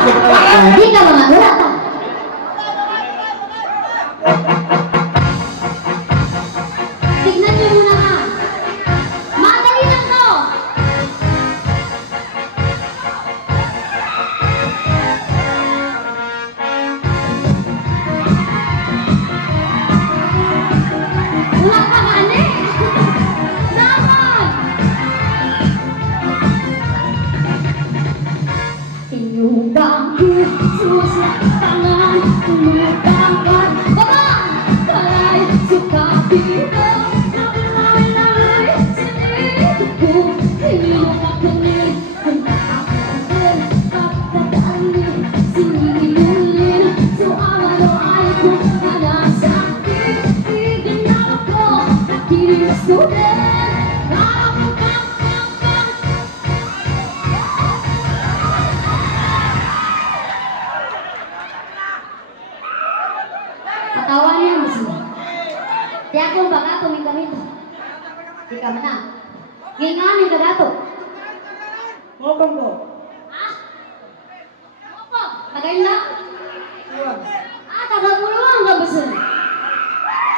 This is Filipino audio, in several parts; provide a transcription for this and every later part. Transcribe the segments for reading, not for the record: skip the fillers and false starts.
Hindi ka mga wala ka. Tignan niyo muna ha. Madali lang to. Wala ka mali. Dapat. Tinugang Jesus na tangan, tumutang ka. Baba! Kalay, sukapito. Nakulay-lay, sinito ko. Hinino ka kunin, handa ako din. Pagkadali, sinilulin. So amalo ay kung manasakit. Iganap ako, nakinis ko din. Katawan niya mesti. Tiyak ko baka tuming kami ito. Di ka mana. Ginganin ka dato. Ngopong ko. Ah? Opo, tagayin na. Iwan. Ah, tagapuluhan ka basta.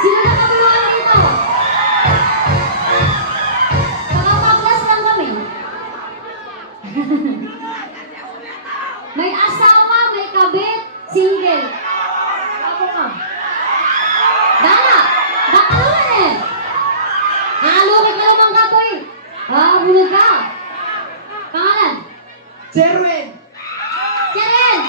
Sino na kapuluhan dito? Tagapaglas lang kami. May asawa, may kabit, single. Ako ka. Dala! Bakaluan eh! Naalukit ka naman ka to eh! Bunod ka! Pangalan? Sherwin. Karen!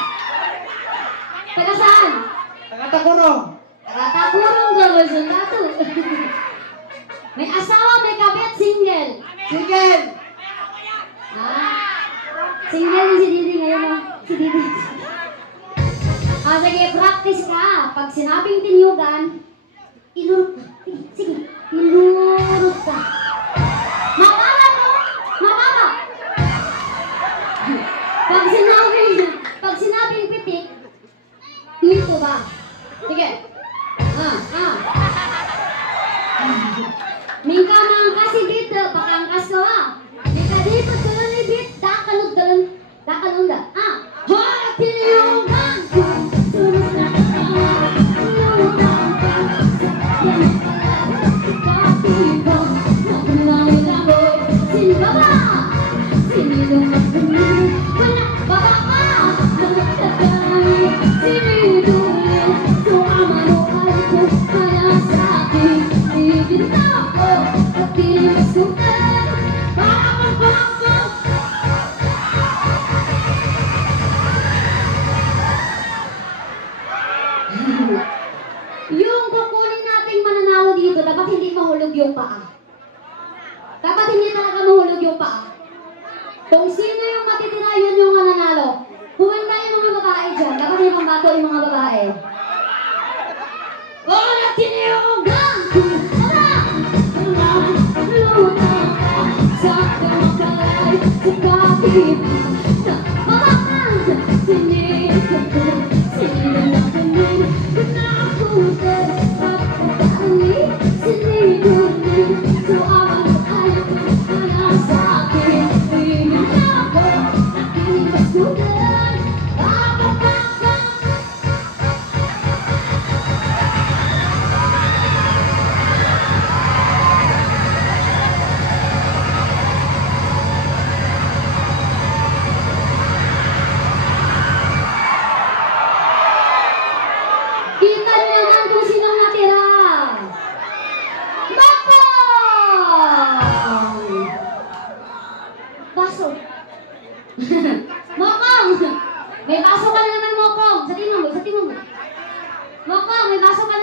Taga saan? Tagatakurong. Taga-takurong ka ba siya dato? May asawa, may kabit, single. Sigel. Single si Didi ngayon ah. Si Didi. Sige, practice ka. Pag sinabing tinyugan, ilurot ka. Sige, ilurot ka. Mababa mo! Mababa! Pag sinabing pitik, dito ba? Sige. Mingka mga kasi dito, pakangkas ka ba? Mingka dito, tulunibit, dakanong da. Hoy, tinyugan! Sunod na katawan, lulutang ka. Yan pala, kapito, magmamalaboy. Sinibaba! Sinilong ang bumili, wala baba ka! Nagtatagay, sinidulin, so amano ay kung kaya sa akin. Tigil na ako, at tinimasukan, para magpapag. Yung kukunin nating mananalo dito, dapat hindi mahulog yung paa. Dapat hindi talaga mahulog yung paa. Kung sino yung matitira, yun yung mananalo. Kumanda yung mga babae dyan, dapat yung pambato yung mga babae. Wala tiniyugan! Wala! Wala! Wala! Sa kamalay, sa kapit. Sa mamakan, sinikot ko. Sinilang kanin, pinakutin. Pagkakali, sinigunin. So awan ay wala sa akin. Tingin ako, nakinibasugan. Kita niyo naman kung sinong natira. Mokong! Baso. Mokong! May baso ka na naman, Mokong. Sa timong mo. Mokong, may baso ka na.